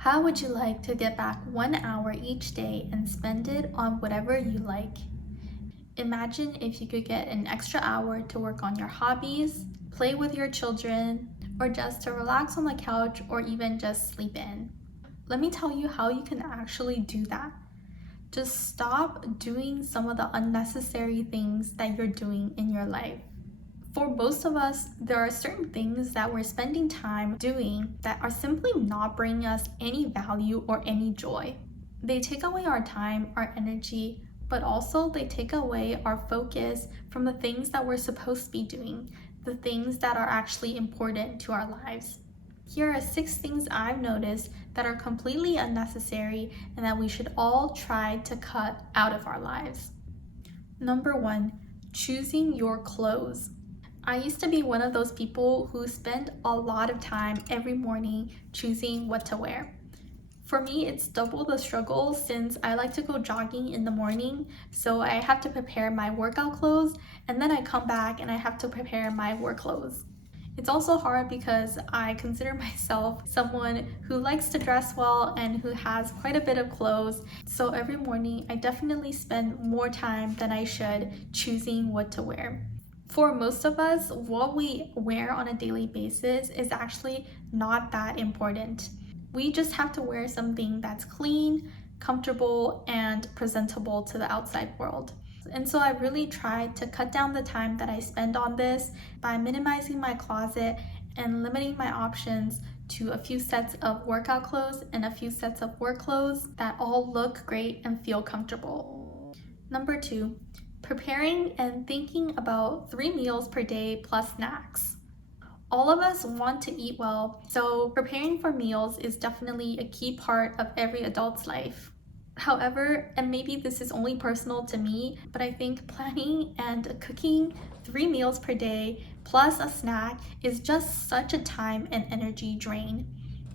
How would you like to get back 1 hour each day and spend it on whatever you like? Imagine if you could get an extra hour to work on your hobbies, play with your children, or just to relax on the couch or even just sleep in. Let me tell you how you can actually do that. Just stop doing some of the unnecessary things that you're doing in your life. For most of us, there are certain things that we're spending time doing that are simply not bringing us any value or any joy. They take away our time, our energy, but also they take away our focus from the things that we're supposed to be doing, the things that are actually important to our lives. Here are 6 things I've noticed that are completely unnecessary and that we should all try to cut out of our lives. Number 1, choosing your clothes. I used to be one of those people who spend a lot of time every morning choosing what to wear. For me, it's double the struggle since I like to go jogging in the morning, so I have to prepare my workout clothes and then I come back and I have to prepare my work clothes. It's also hard because I consider myself someone who likes to dress well and who has quite a bit of clothes, so every morning I definitely spend more time than I should choosing what to wear. For most of us, what we wear on a daily basis is actually not that important. We just have to wear something that's clean, comfortable, and presentable to the outside world. And so I really tried to cut down the time that I spend on this by minimizing my closet and limiting my options to a few sets of workout clothes and a few sets of work clothes that all look great and feel comfortable. Number 2, preparing and thinking about 3 meals per day plus snacks. All of us want to eat well, so preparing for meals is definitely a key part of every adult's life. However, and maybe this is only personal to me, but I think planning and cooking 3 meals per day plus a snack is just such a time and energy drain.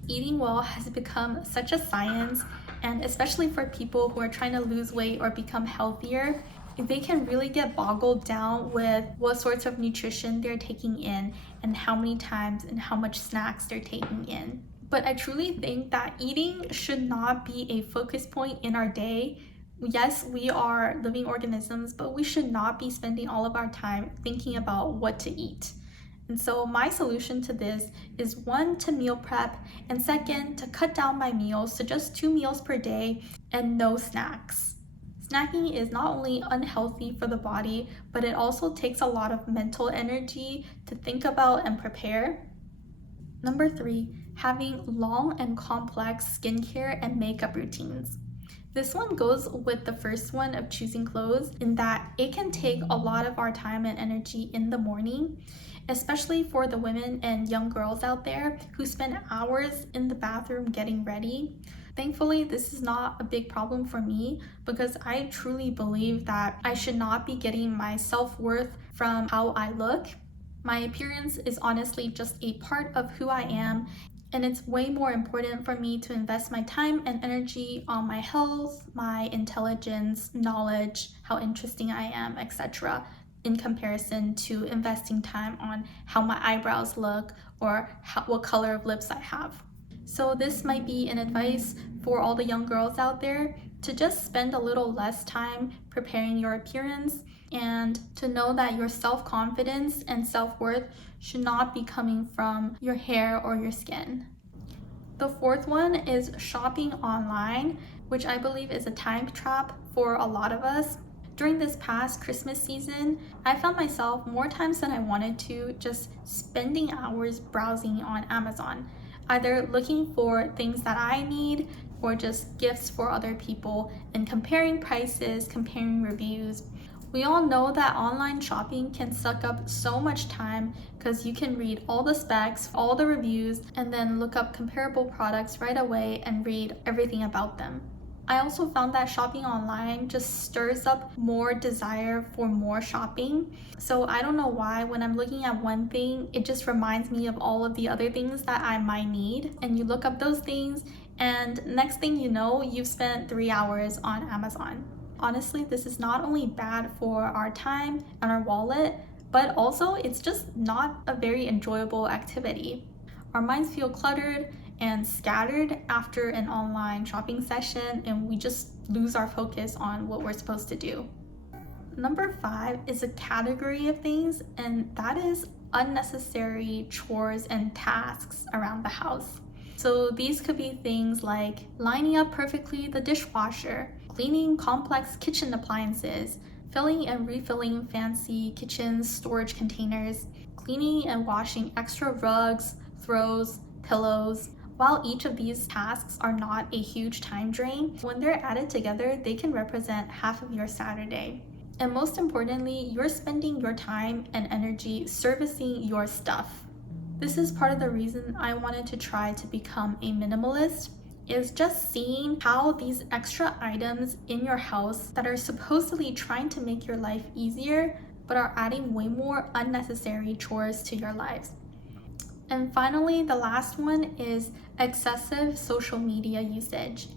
Eating well has become such a science, and especially for people who are trying to lose weight or become healthier, they can really get boggled down with what sorts of nutrition they're taking in and how many times and how much snacks they're taking in. But I truly think that eating should not be a focus point in our day. Yes, we are living organisms, but we should not be spending all of our time thinking about what to eat. And so my solution to this is 1, to meal prep, and 2nd, to cut down my meals to just 2 meals per day and no snacks. Snacking is not only unhealthy for the body, but it also takes a lot of mental energy to think about and prepare. Number 3, having long and complex skincare and makeup routines. This one goes with the first one of choosing clothes in that it can take a lot of our time and energy in the morning, especially for the women and young girls out there who spend hours in the bathroom getting ready. Thankfully, this is not a big problem for me because I truly believe that I should not be getting my self-worth from how I look. My appearance is honestly just a part of who I am, and it's way more important for me to invest my time and energy on my health, my intelligence, knowledge, how interesting I am, etc., in comparison to investing time on how my eyebrows look or what color of lips I have. So this might be an advice for all the young girls out there to just spend a little less time preparing your appearance and to know that your self-confidence and self-worth should not be coming from your hair or your skin. The 4th one is shopping online, which I believe is a time trap for a lot of us. During this past Christmas season, I found myself more times than I wanted to just spending hours browsing on Amazon, either looking for things that I need or just gifts for other people and comparing prices, comparing reviews. We all know that online shopping can suck up so much time because you can read all the specs, all the reviews, and then look up comparable products right away and read everything about them. I also found that shopping online just stirs up more desire for more shopping. So I don't know why when I'm looking at one thing, it just reminds me of all of the other things that I might need. And you look up those things and next thing you know, you've spent 3 hours on Amazon. Honestly, this is not only bad for our time and our wallet, but also it's just not a very enjoyable activity. Our minds feel cluttered and scattered after an online shopping session, and we just lose our focus on what we're supposed to do. Number 5 is a category of things, and that is unnecessary chores and tasks around the house. So these could be things like lining up perfectly the dishwasher, cleaning complex kitchen appliances, filling and refilling fancy kitchen storage containers, cleaning and washing extra rugs, throws, pillows. While each of these tasks are not a huge time drain, when they're added together, they can represent half of your Saturday. And most importantly, you're spending your time and energy servicing your stuff. This is part of the reason I wanted to try to become a minimalist, is just seeing how these extra items in your house that are supposedly trying to make your life easier, but are adding way more unnecessary chores to your lives. And finally, the last one is excessive social media usage.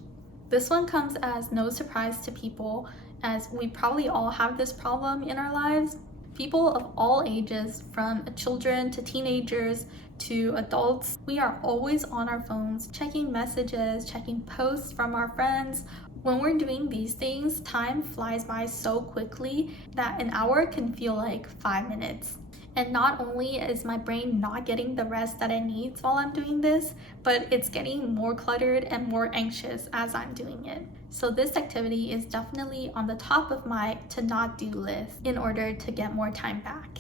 This one comes as no surprise to people, as we probably all have this problem in our lives. People of all ages, from children to teenagers to adults, we are always on our phones, checking messages, checking posts from our friends. When we're doing these things, time flies by so quickly that an hour can feel like 5 minutes. And not only is my brain not getting the rest that it needs while I'm doing this, but it's getting more cluttered and more anxious as I'm doing it. So this activity is definitely on the top of my to not do list in order to get more time back.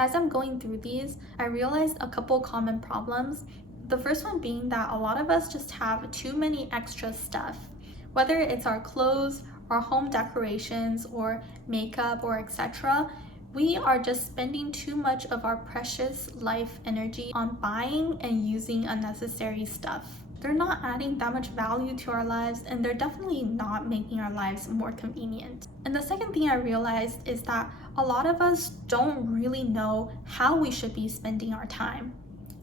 As I'm going through these, I realized a couple common problems. The first one being that a lot of us just have too many extra stuff. Whether it's our clothes, our home decorations, or makeup, or etc., we are just spending too much of our precious life energy on buying and using unnecessary stuff. They're not adding that much value to our lives, and they're definitely not making our lives more convenient. And the second thing I realized is that a lot of us don't really know how we should be spending our time.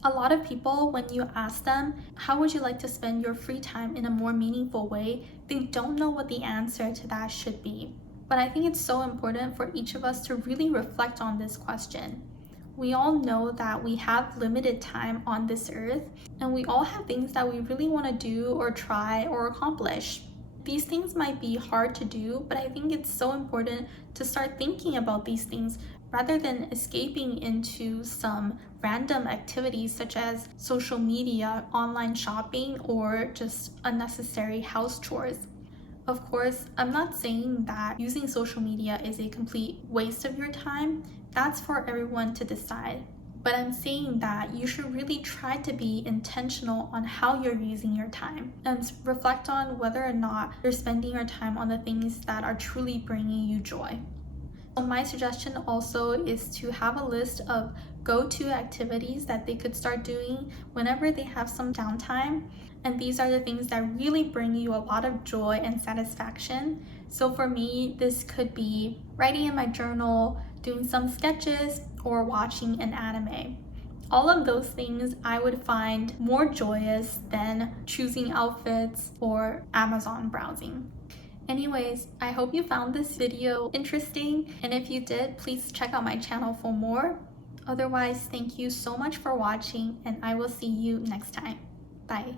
A lot of people, when you ask them, how would you like to spend your free time in a more meaningful way, they don't know what the answer to that should be. But I think it's so important for each of us to really reflect on this question. We all know that we have limited time on this earth, and we all have things that we really want to do or try or accomplish. These things might be hard to do, but I think it's so important to start thinking about these things rather than escaping into some random activities such as social media, online shopping, or just unnecessary house chores. Of course, I'm not saying that using social media is a complete waste of your time. That's for everyone to decide. But I'm saying that you should really try to be intentional on how you're using your time and reflect on whether or not you're spending your time on the things that are truly bringing you joy. So my suggestion also is to have a list of go-to activities that they could start doing whenever they have some downtime. And these are the things that really bring you a lot of joy and satisfaction. So for me, this could be writing in my journal, doing some sketches, or watching an anime. All of those things I would find more joyous than choosing outfits or Amazon browsing. Anyways, I hope you found this video interesting, and if you did, please check out my channel for more. Otherwise, thank you so much for watching, and I will see you next time. Bye.